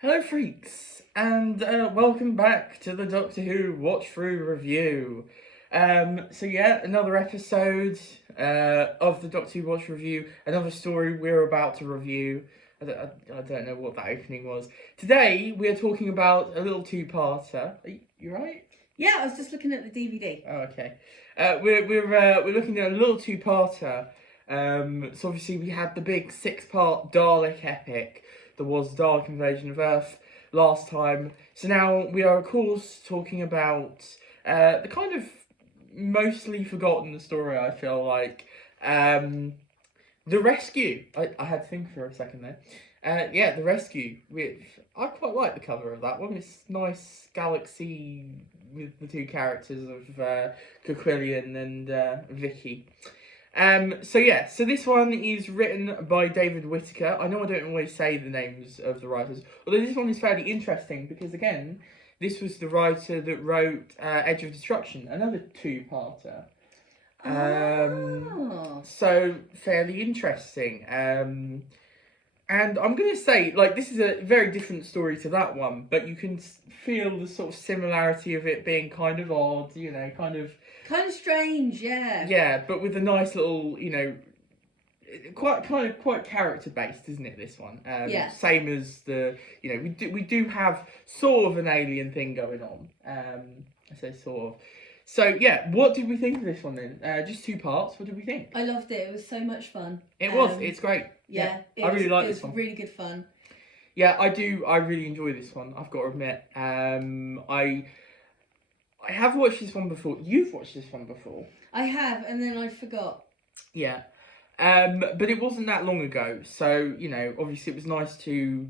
Hello, freaks, and welcome back to the Doctor Who Watch Through review. Another episode of the Doctor Who Watch review, another story we're about to review. I don't know what that opening was. Today we are talking about a little two-parter. You right? Yeah, I was just looking at the DVD. Oh, okay. We're looking at a little two-parter. So obviously we had the big 6-part Dalek epic that was Dalek Invasion of Earth last time. So now we are of course talking about the kind of mostly forgotten story, I feel like. The Rescue. I had to think for a second there. The Rescue. I quite like the cover of that one. It's nice galaxy with the two characters of Quillian and Vicky. So this one is written by David Whittaker. I know I don't always say the names of the writers, although this one is fairly interesting because, again, this was the writer that wrote Edge of Destruction, another two-parter. So fairly interesting. And I'm going to say, this is a very different story to that one, but you can feel the sort of similarity of it being kind of odd, kind of strange, yeah. Yeah, but with a nice little, quite character based, isn't it? This one, Yeah. Same as the, we do have sort of an alien thing going on. I say sort of. So yeah, what did we think of this one then? Just two parts. What did we think? I loved it. It was so much fun. It was. It's great. Yeah, I really like this one. It was really good fun. Yeah, I do. I really enjoy this one. I've got to admit. I have watched this one before. You've watched this one before. I have, and then I forgot. Yeah. But it wasn't that long ago, so, obviously it was nice to,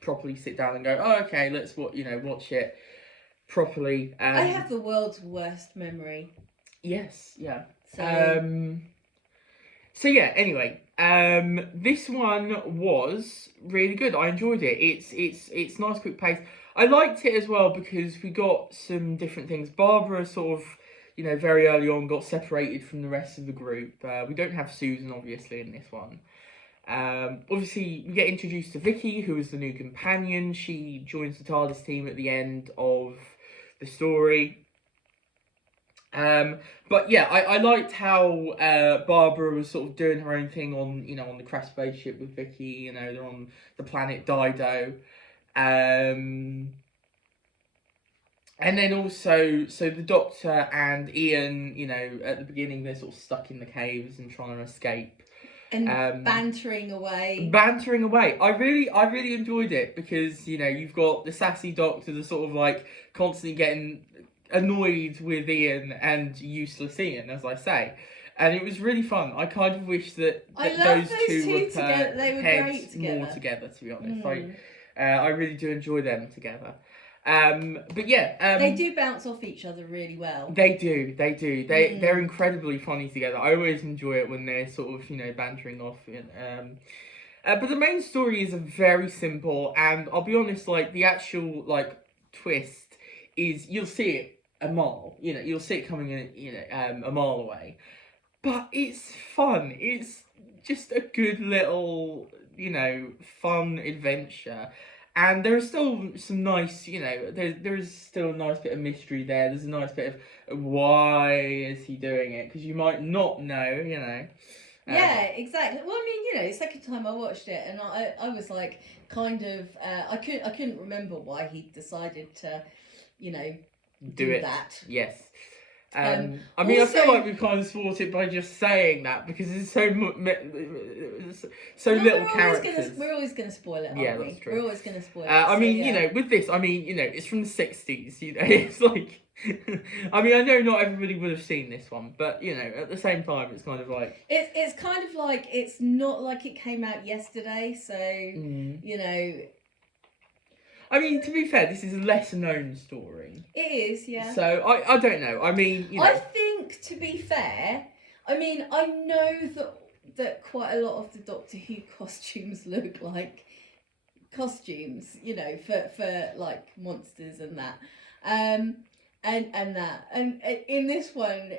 properly sit down and go, oh, okay, let's watch it properly. I have the world's worst memory. Yes, yeah. Anyway, this one was really good. I enjoyed it. It's nice, quick pace. I liked it as well because we got some different things. Barbara sort of, very early on got separated from the rest of the group. We don't have Susan, obviously, in this one. Obviously, we get introduced to Vicky, who is the new companion. She joins the TARDIS team at the end of the story. But yeah, I liked how Barbara was sort of doing her own thing on the crash spaceship with Vicky. They're on the planet Dido. And then also, so the Doctor and Ian, at the beginning they're sort of stuck in the caves and trying to escape. And bantering away. I really enjoyed it because, you've got the sassy Doctor that's sort of constantly getting annoyed with Ian and useless Ian, as I say. And it was really fun. I kind of wish that those two were together. They were great together. More together, to be honest. I really do enjoy them together. But yeah, they do bounce off each other really well. They do. They're incredibly funny together. I always enjoy it when they're sort of bantering off. But the main story is very simple, and I'll be honest, the actual twist is you'll see it a mile. You'll see it coming in a mile away. But it's fun. It's just a good little fun adventure. And there are still some nice, there is still a nice bit of mystery there. There's a nice bit of why is he doing it? Because you might not know, Yeah, exactly. Well, I mean, the second time I watched it, and I was I couldn't remember why he decided to, do it. That. Yes. I feel like we've kind of spoiled it by just saying that because it's little characters. We're always going to spoil it, aren't we? That's true. We're always going to spoil it. With this, it's from the 60s, it's like... I know not everybody would have seen this one, but, at the same time, it's kind of like... It's kind of like, it's not like it came out yesterday, so, to be fair, this is a lesser known story. It is, yeah. So, I don't know. I think, to be fair, I know that quite a lot of the Doctor Who costumes look like costumes, for monsters and that. And in this one,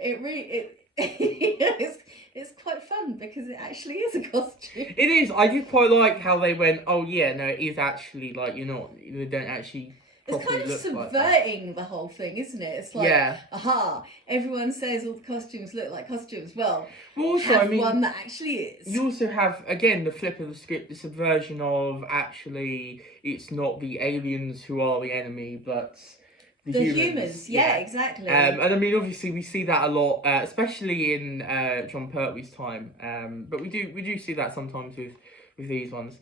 it's quite fun because it actually is a costume. It is. I do quite like how they went, oh yeah, no, it is actually like they don't actually It's properly kind of look like that. subverting the whole thing, isn't it? It's like, Yeah. aha, everyone says all the costumes look like costumes. Well, Also, have I mean, one that actually is. you also have, again, the flip of the script, the subversion of actually it's not the aliens who are the enemy, but the humans. Yeah, exactly. And I mean, obviously, we see that a lot, especially in John Pertwee's time. But we do see that sometimes with these ones.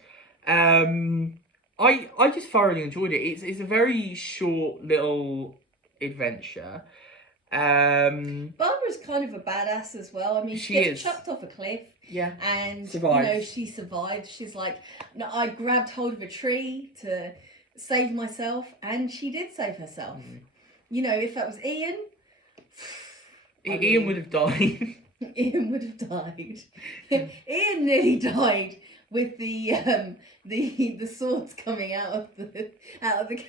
I just thoroughly enjoyed it. It's a very short little adventure. Barbara's kind of a badass as well. I mean, she gets chucked off a cliff. Yeah. And Survives. she survived. She's like, no, I grabbed hold of a tree to save myself, and she did save herself. If that was Ian, Ian would have died. Ian would have died. Ian nearly died with the swords coming out of the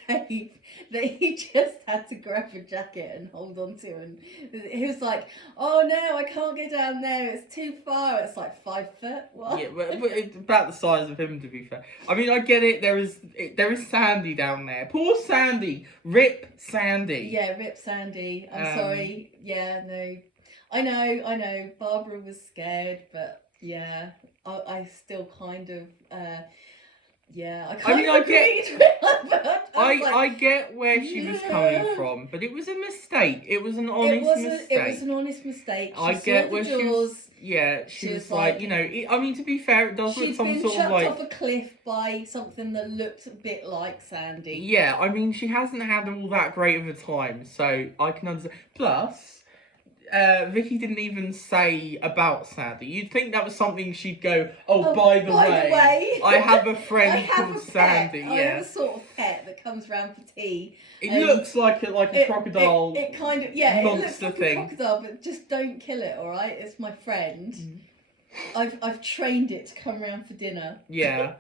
cave, that he just had to grab a jacket and hold on to, and he was like, oh no, I can't go down there, it's too far. It's like 5 foot. What? Yeah, but it's about the size of him, to be fair. I mean, I get it. There is Sandy down there. Poor Sandy. Rip Sandy. Yeah, rip Sandy. I'm sorry. Yeah, no. I know. Barbara was scared, but yeah, I still kind of, I get where she was coming from, but it was a mistake. It was an honest mistake. It was an honest mistake. I get where she was. Yeah, she was like, I mean, to be fair, it does look some sort of like. She'd been chucked off a cliff by something that looked a bit like Sandy. Yeah, I mean, she hasn't had all that great of a time, so I can understand. Plus, Vicky didn't even say about Sandy. You'd think that was something she'd go, by the way, I have a friend called Sandy. I have a sort of pet that comes round for tea. It looks like a crocodile. It kind of, monster it looks like thing. a crocodile, but just don't kill it, all right? It's my friend. I've trained it to come round for dinner. Yeah.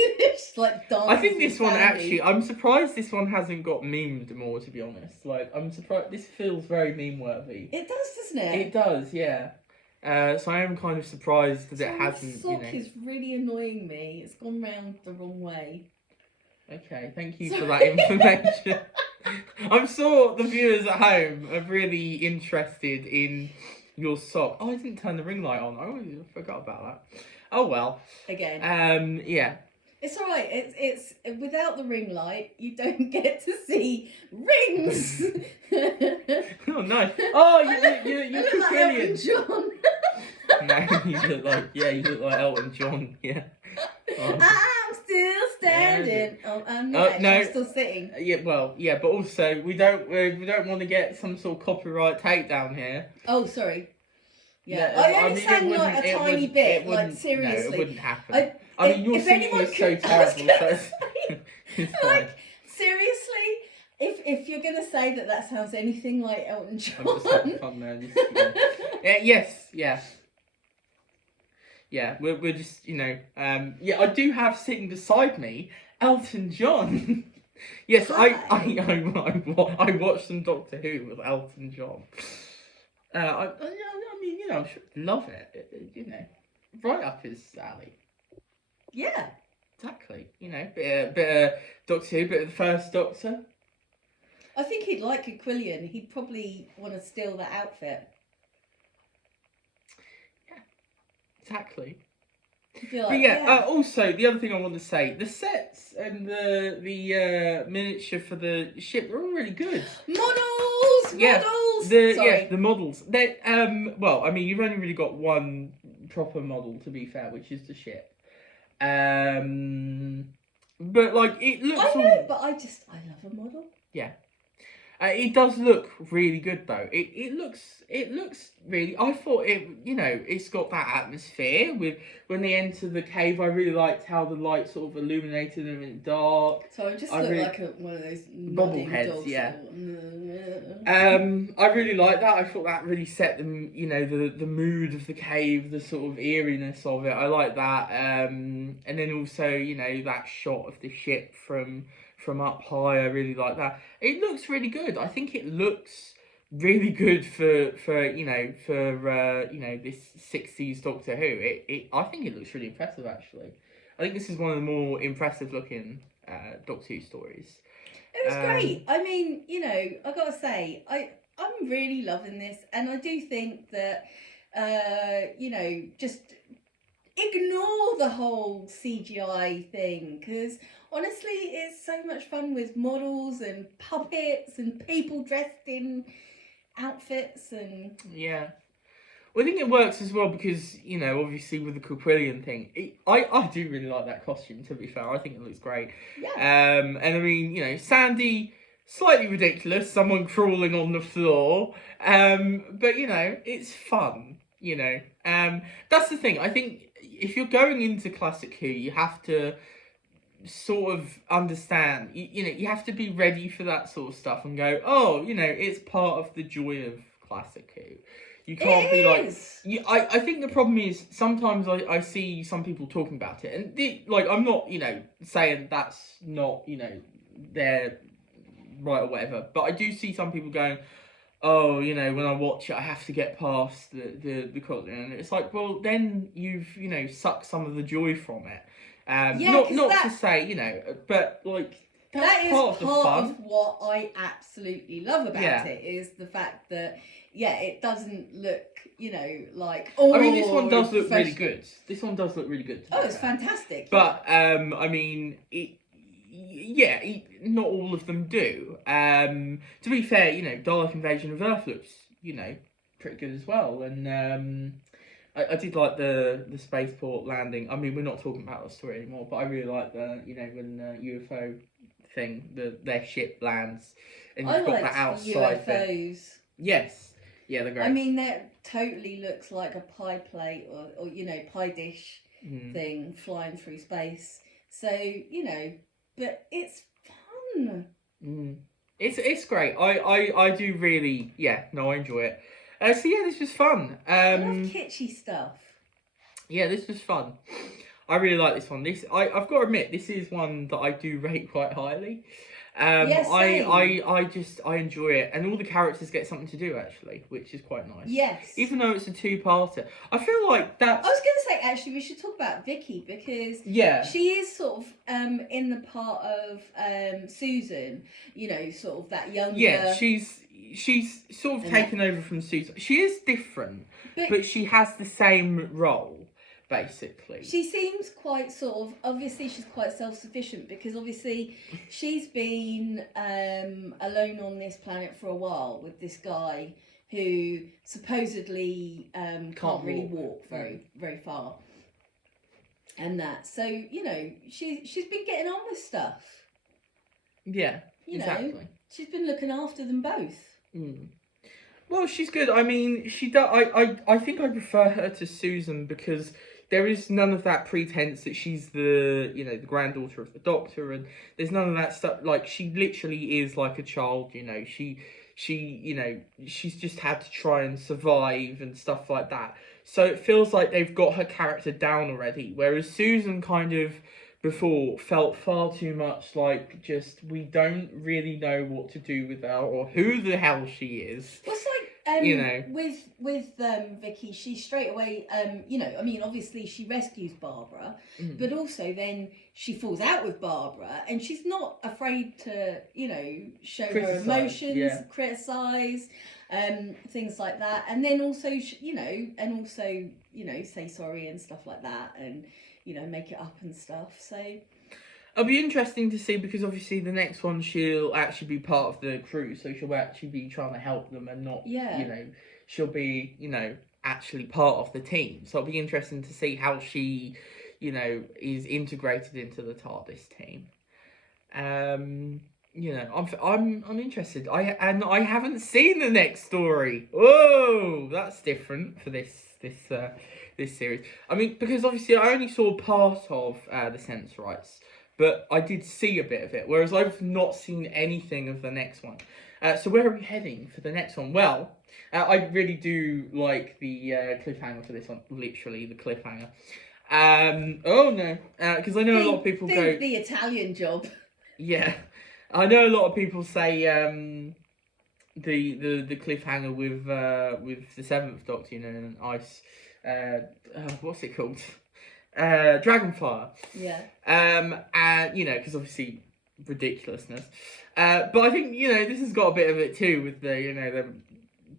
It's like dancing. I think this one Sandy. actually, I'm surprised this one hasn't got memed more, to be honest. Like, I'm surprised, this feels very meme worthy. It does, doesn't it? It does, yeah. So I am kind of surprised that it hasn't, The sock is really annoying me. It's gone round the wrong way. Okay, thank you for that information. I'm sure the viewers at home are really interested in your sock. Oh, I didn't turn the ring light on. I forgot about that. Oh well. Again. Yeah. It's all right. It's without the ring light, you don't get to see rings. Oh no! Oh, you're like Elton John. No, you look like Elton John. Yeah. Oh. I'm still standing. Oh, I'm not. No. I'm still sitting. Yeah, but also we don't want to get some sort of copyright takedown here. Oh, sorry. Yeah, I only sang like a tiny bit. Like seriously, no, it wouldn't happen. I mean, your singing is so terrible. So it's fine. Like seriously, if you're gonna say that sounds anything like Elton John, I'm just having fun there. Yeah, we're just I do have sitting beside me Elton John. Yes, I watched some Doctor Who with Elton John. I mean, I'm sure love it. Right up his alley. Yeah. Exactly. Bit of Doctor Who, bit of the first Doctor. I think he'd like Aquilian. He'd probably want to steal that outfit. Yeah. Exactly. Like, also, the other thing I want to say, the sets and the miniature for the ship, they're all really good. Models! The models. They well, I mean, you've only really got one proper model, to be fair, which is the ship. But like it looks. I know, but I love a model. Yeah. It does look really good though. It looks really. I thought it's got that atmosphere with when they enter the cave. I really liked how the light sort of illuminated them in the dark. So it just looked like one of those bobbleheads. Yeah. I really liked that. I thought that really set them. The mood of the cave, the sort of eeriness of it. I like that. And then also that shot of the ship from up high, I really like that. It looks really good. I think it looks really good for this 60s Doctor Who. I think it looks really impressive actually. I think this is one of the more impressive looking Doctor Who stories. It was great. I mean, I gotta say, I'm really loving this, and I do think that, just ignore the whole CGI thing, because honestly, it's so much fun with models and puppets and people dressed in outfits and Yeah. Well, I think it works as well because, obviously with the Quillian thing, I do really like that costume, to be fair. I think it looks great. yeah. And I mean, Sandy, slightly ridiculous, someone crawling on the floor. But, it's fun, That's the thing. I think if you're going into Classic Who, you have to sort of understand, you have to be ready for that sort of stuff and go, oh, it's part of the joy of Classic Who. You can't be like, I think the problem is sometimes I see some people talking about it, and I'm not, saying that's not, they're right or whatever, but I do see some people going, oh, when I watch it, I have to get past the content, and it's like, well, then you've, sucked some of the joy from it. Not to say, but like, that is part of what I absolutely love about it, is the fact that it doesn't look, like, oh, I mean, this one does look really good. This one does look really good. Oh, it's fantastic. But I mean, not all of them do. To be fair, Dalek Invasion of Earth looks, pretty good as well, and I did like the spaceport landing. I mean, we're not talking about the story anymore, but I really like the when the UFO thing, their ship lands, and you've got that outside UFOs. bit. Yes. Yeah, they're great. I mean, that totally looks like a pie plate or pie dish thing flying through space. So, but it's fun. It's great. I do really, I enjoy it. So this was fun. I love kitschy stuff. Yeah, this was fun. I really like this one. I've got to admit, this is one that I do rate quite highly. I enjoy it, and all the characters get something to do actually, which is quite nice. Yes. Even though it's a two-parter, I feel like that. I was going to say actually we should talk about Vicky, because she is sort of in the part of Susan, sort of that younger. Yeah, she's sort of taken over from Susan. She is different, but she has the same role. Basically, she seems quite obviously she's quite self-sufficient, because obviously she's been alone on this planet for a while with this guy who supposedly can't really walk very very far, and that, so she's been getting on with stuff. Exactly. She's been looking after them both. Well, she's good. I mean, she does. I think I prefer her to Susan because there is none of that pretense that she's the granddaughter of the Doctor, and there's none of that stuff. Like, she literally is like a child. She's just had to try and survive and stuff like that. So it feels like they've got her character down already. Whereas Susan kind of before felt far too much like just we don't really know what to do with her or who the hell she is. Well, it's like with Vicky, she straight away I mean, obviously she rescues Barbara, but also then she falls out with Barbara, and she's not afraid to show her emotions, criticize, things like that, and then also say sorry and stuff like that, and make it up and stuff. So it'll be interesting to see, because obviously the next one she'll actually be part of the crew, so she'll actually be trying to help them and not, she'll be, actually part of the team. So it'll be interesting to see how she, is integrated into the TARDIS team. I'm interested. I haven't seen the next story. Whoa, that's different for this series. I mean, because obviously I only saw part of the Sensorites, but I did see a bit of it, whereas I've not seen anything of the next one. So where are we heading for the next one? Well, I really do like the cliffhanger for this one. Literally, the cliffhanger. Oh no, because I know a lot of people go the Italian job. Yeah, I know a lot of people say the cliffhanger with the Seventh Doctor, you know, and ice. What's it called? Dragonfire. Yeah. And you know, because obviously ridiculousness. But I think, you know, this has got a bit of it too with the, you know, them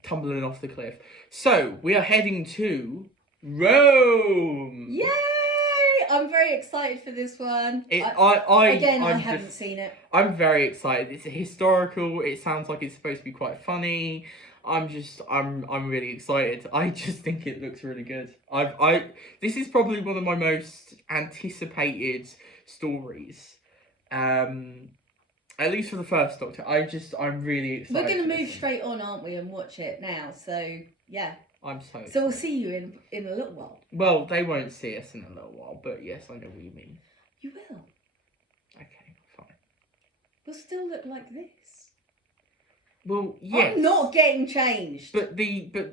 tumbling off the cliff. So we are heading to Rome. Yay! I'm very excited for this one. I haven't seen it. I'm very excited. It's a historical. It sounds like it's supposed to be quite funny. I'm really excited. I just think it looks really good. This is probably one of my most anticipated stories. At least for the first Doctor. I'm really excited. We're going to move straight on, aren't we, and watch it now. So, yeah. I'm so excited. So we'll see you in a little while. Well, they won't see us in a little while, but yes, I know what you mean. You will. Okay, fine. We'll still look like this. Well, yes. I'm not getting changed. But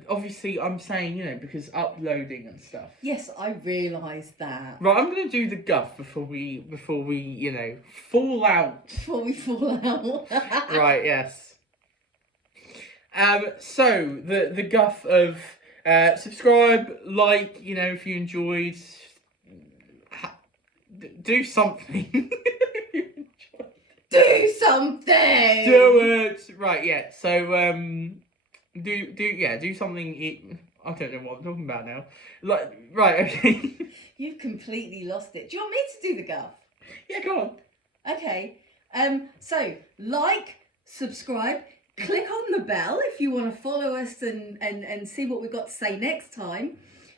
obviously I'm saying, you know, because uploading and stuff. Yes, I realise that. Right, I'm gonna do the guff before we you know, fall out. Before we fall out. Right, yes. So the guff of subscribe, like, you know, if you enjoyed, do something. Do something. Do it. Right, yeah. So do something. I don't know what I'm talking about now. Like, right, okay. You've completely lost it. Do you want me to do the guff? Yeah, go on. Okay. So like, subscribe, click on the bell if you want to follow us and see what we've got to say next time.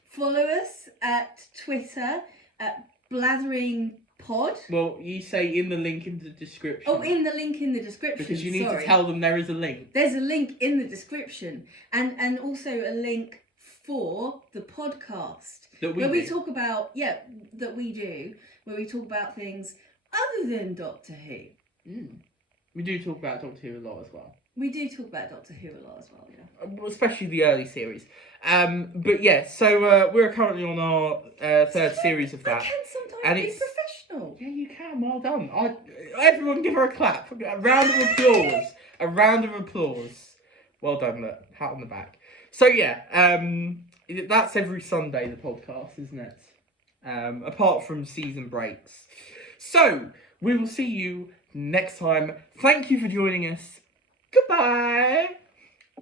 Follow us at Twitter at Blathering Pod. Well, you say in the link in the description. Oh, in the link in the description. Because you need to tell them there is a link. There's a link in the description, and also a link for the podcast where we talk about where we talk about things other than Doctor Who. We do talk about Doctor Who a lot as well. We do talk about Doctor Who a lot as well, yeah. Especially the early series. But yeah, so we're currently on our third series of that. I can sometimes be professional. Yeah, you can. Well done. Everyone give her a clap. A round of applause. A round of applause. Well done, look. Pat on the back. So yeah, that's every Sunday, the podcast, isn't it? Apart from season breaks. So, we will see you next time. Thank you for joining us. Goodbye.